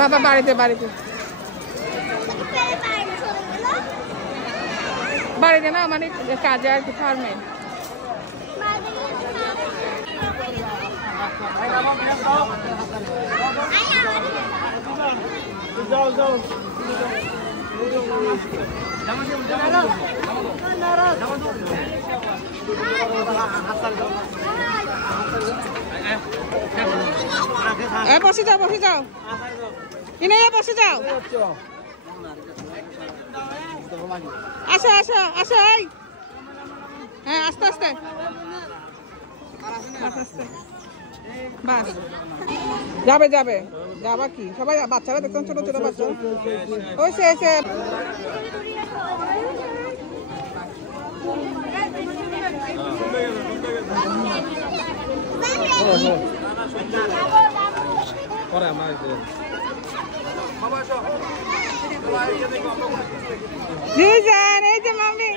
বাবা বাড়িতে বাড়িতে বাড়িতে না মানে কাজে আর কি ফার্মে বসে যাও বসে যাও কিনে বসে যাও আসো আসো আসো এই হ্যাঁ আস্তে আস্তে আস্তে আস্তে বাস যাবে যাবে যাবা কি সবাই বাচ্চারা দেখতাম ছোট ছোট বাচ্চা ওই সে এসে এই যে মামি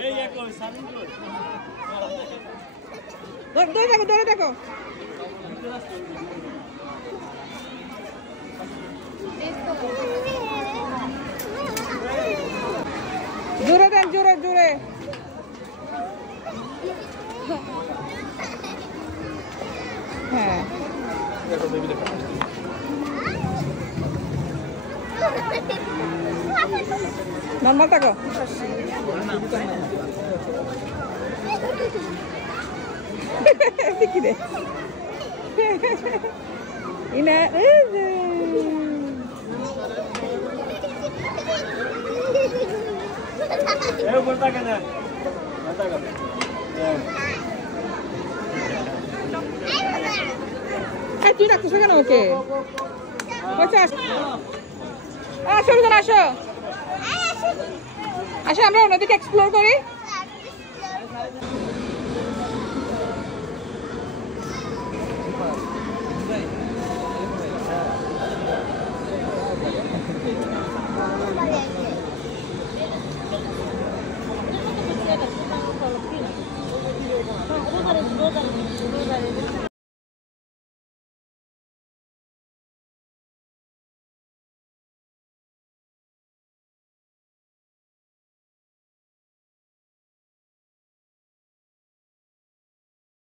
ধরে দেখো ধরে দেখো জোরে দেন জোরে জোরে হ্যাঁ নর্মাল থাকো কি রে ইনা তুই রাখছিস কেন ওকে আসো আসো আসো আমরা অন্যদিকে এক্সপ্লোর করি